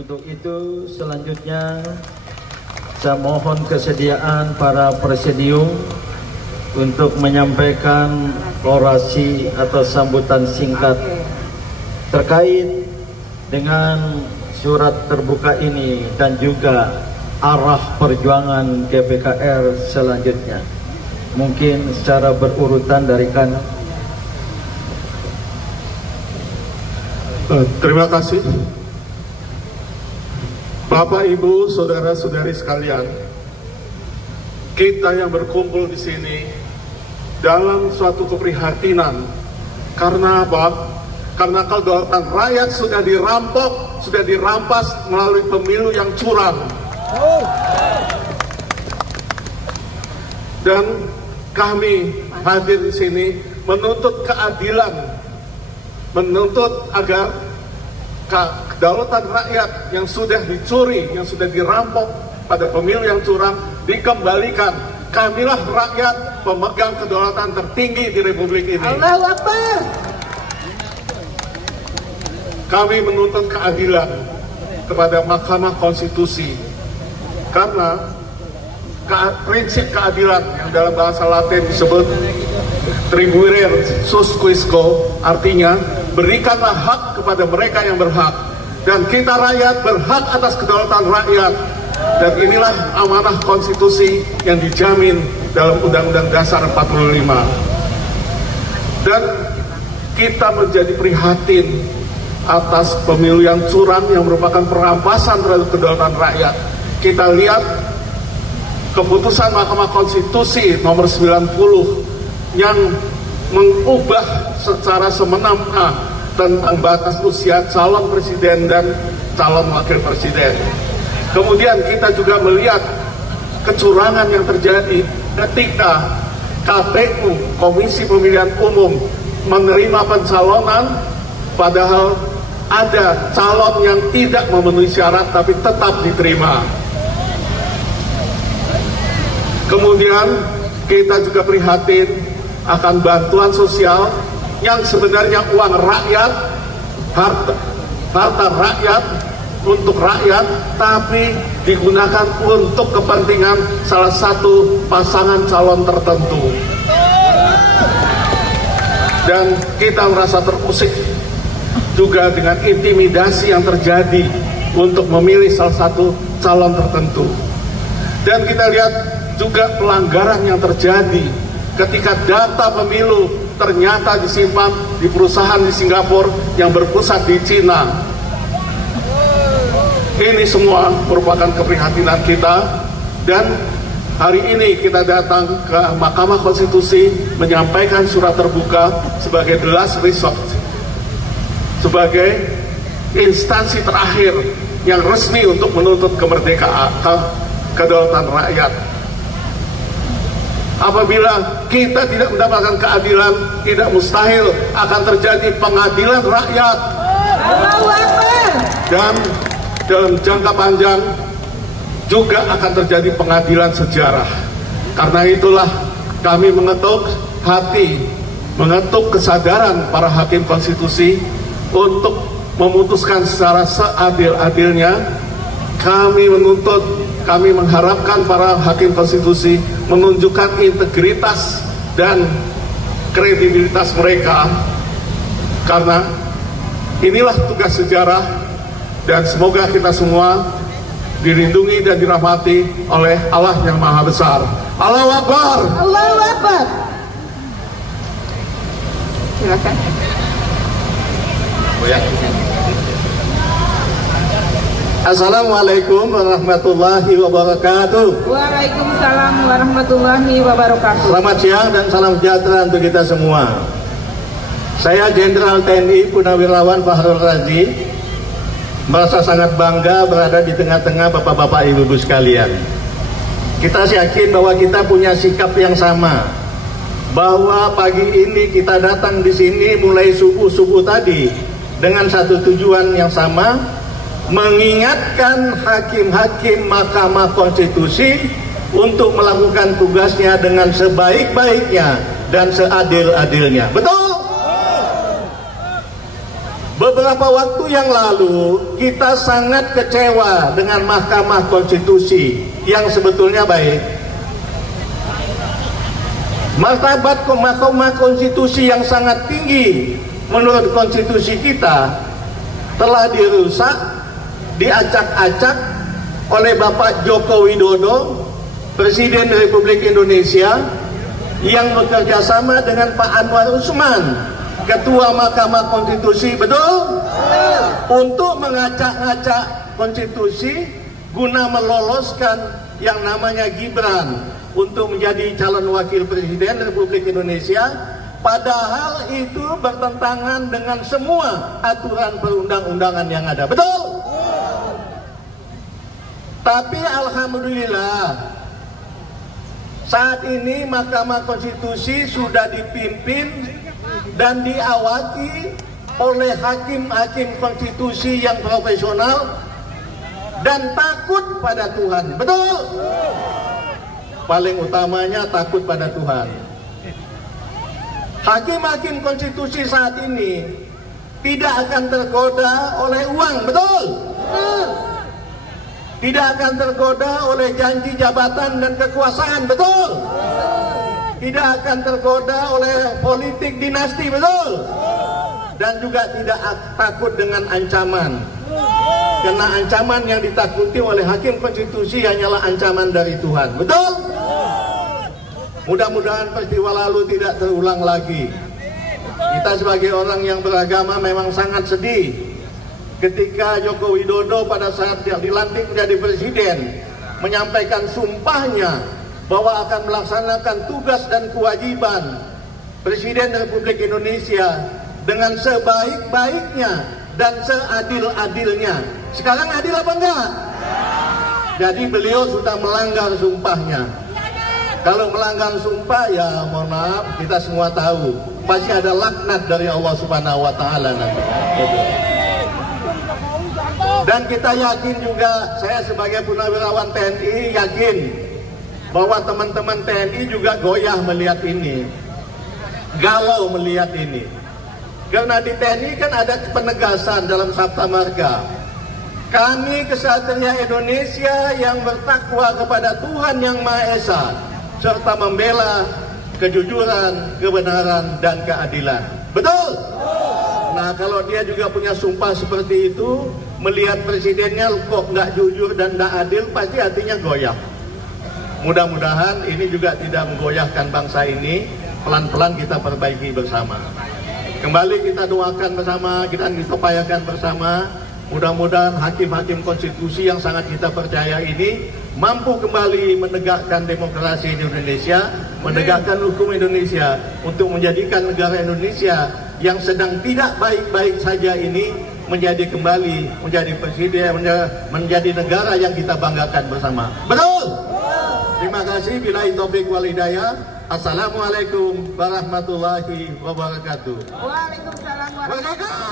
Untuk itu selanjutnya saya mohon kesediaan para presidium untuk menyampaikan orasi atau sambutan singkat terkait dengan surat terbuka ini dan juga arah perjuangan GPKR selanjutnya. Mungkin secara berurutan dari kanan. Terima kasih. Bapak, Ibu, saudara-saudari sekalian, kita yang berkumpul di sini dalam suatu keprihatinan. Karena apa? Karena kedaulatan rakyat sudah dirampok, sudah dirampas melalui pemilu yang curang. Dan kami hadir di sini menuntut keadilan, menuntut agar kedaulatan rakyat yang sudah dicuri, yang sudah dirampok pada pemilu yang curang dikembalikan. Kamilah rakyat pemegang kedaulatan tertinggi di Republik ini. Allahu Akbar. Kami menuntut keadilan kepada Mahkamah Konstitusi karena prinsip keadilan yang dalam bahasa Latin disebut tribuere sus quisque, artinya berikanlah hak kepada mereka yang berhak, dan kita rakyat berhak atas kedaulatan rakyat. Dan inilah amanah konstitusi yang dijamin dalam Undang-Undang Dasar 45. Dan kita menjadi prihatin atas pemilu yang curang yang merupakan perampasan terhadap kedaulatan rakyat. Kita lihat keputusan Mahkamah Konstitusi nomor 90 yang mengubah secara semena-mena tentang batas usia calon presiden dan calon wakil presiden. Kemudian kita juga melihat kecurangan yang terjadi ketika KPU, Komisi Pemilihan Umum, menerima pencalonan padahal ada calon yang tidak memenuhi syarat tapi tetap diterima. Kemudian kita juga prihatin akan bantuan sosial yang sebenarnya uang rakyat, harta rakyat untuk rakyat, tapi digunakan untuk kepentingan salah satu pasangan calon tertentu. Dan kita merasa terusik juga dengan intimidasi yang terjadi untuk memilih salah satu calon tertentu. Dan kita lihat juga pelanggaran yang terjadi ketika data pemilu ternyata disimpan di perusahaan di Singapura yang berpusat di Cina. Ini semua merupakan keprihatinan kita, dan hari ini kita datang ke Mahkamah Konstitusi menyampaikan surat terbuka sebagai the last resort, sebagai instansi terakhir yang resmi untuk menuntut kemerdekaan, kedaulatan rakyat. Apabila kita tidak mendapatkan keadilan, tidak mustahil akan terjadi pengadilan rakyat. Dan dalam jangka panjang juga akan terjadi pengadilan sejarah. Karena itulah kami mengetuk hati, mengetuk kesadaran para hakim konstitusi untuk memutuskan secara seadil-adilnya. Kami menuntut, kami mengharapkan para hakim konstitusi menunjukkan integritas dan kredibilitas mereka, karena inilah tugas sejarah, dan semoga kita semua dilindungi dan dirahmati oleh Allah yang Maha Besar. Allahu Akbar. Allahu Akbar. Silakan. Assalamualaikum warahmatullahi wabarakatuh. Waalaikumsalam warahmatullahi wabarakatuh. Selamat siang dan salam sejahtera untuk kita semua. Saya Jenderal TNI Purnawirawan Fakhrul Razi, merasa sangat bangga berada di tengah-tengah bapak-bapak ibu-ibu sekalian. Kita yakin bahwa kita punya sikap yang sama, bahwa pagi ini kita datang di sini mulai subuh-subuh tadi dengan satu tujuan yang sama, mengingatkan hakim-hakim Mahkamah Konstitusi untuk melakukan tugasnya dengan sebaik-baiknya dan seadil-adilnya. Betul? beberapa waktu yang lalu kita sangat kecewa dengan Mahkamah Konstitusi yang sebetulnya baik. Martabat Mahkamah Konstitusi yang sangat tinggi menurut konstitusi kita telah dirusak, diacak-acak oleh Bapak Joko Widodo, Presiden Republik Indonesia, yang bekerja sama dengan Pak Anwar Usman, Ketua Mahkamah Konstitusi, betul? Untuk mengacak-acak konstitusi guna meloloskan yang namanya Gibran untuk menjadi calon wakil presiden Republik Indonesia, padahal itu bertentangan dengan semua aturan perundang-undangan yang ada, betul? Tapi alhamdulillah saat ini Mahkamah Konstitusi sudah dipimpin dan diawaki oleh hakim-hakim konstitusi yang profesional dan takut pada Tuhan, betul? Paling utamanya takut pada Tuhan. Hakim-hakim konstitusi saat ini tidak akan tergoda oleh uang, betul? Tidak akan tergoda oleh janji jabatan dan kekuasaan, betul? Tidak akan tergoda oleh politik dinasti, betul? Dan juga tidak takut dengan ancaman. Karena ancaman yang ditakuti oleh hakim konstitusi hanyalah ancaman dari Tuhan, betul? Mudah-mudahan peristiwa lalu tidak terulang lagi. Kita sebagai orang yang beragama memang sangat sedih ketika Joko Widodo pada saat dia dilantik menjadi presiden menyampaikan sumpahnya bahwa akan melaksanakan tugas dan kewajiban Presiden Republik Indonesia dengan sebaik-baiknya dan seadil-adilnya. Sekarang adil apa enggak? Jadi beliau sudah melanggar sumpahnya. Kalau melanggar sumpah, ya mohon maaf, kita semua tahu pasti ada laknat dari Allah Subhanahu wa Ta'ala nanti. Dan kita yakin juga, saya sebagai purnawirawan TNI yakin bahwa teman-teman TNI juga goyah melihat ini, galau melihat ini. Karena di TNI kan ada penegasan dalam Sabta Marga. Kami kesatria Indonesia yang bertakwa kepada Tuhan Yang Maha Esa, serta membela kejujuran, kebenaran, dan keadilan. Betul? Nah, kalau dia juga punya sumpah seperti itu, melihat presidennya kok nggak jujur dan nggak adil, pasti hatinya goyah. Mudah-mudahan ini juga tidak menggoyahkan bangsa ini. Pelan-pelan kita perbaiki bersama. Kembali kita doakan bersama, kita upayakan bersama. Mudah-mudahan hakim-hakim konstitusi yang sangat kita percaya ini mampu kembali menegakkan demokrasi di Indonesia, menegakkan hukum Indonesia, untuk menjadikan negara Indonesia yang sedang tidak baik-baik saja ini menjadi kembali menjadi presiden, menjadi negara yang kita banggakan bersama. Betul? Terima kasih. Billahi taufiq wal hidayah. Assalamualaikum warahmatullahi wabarakatuh. Waalaikumsalam warahmatullahi wabarakatuh.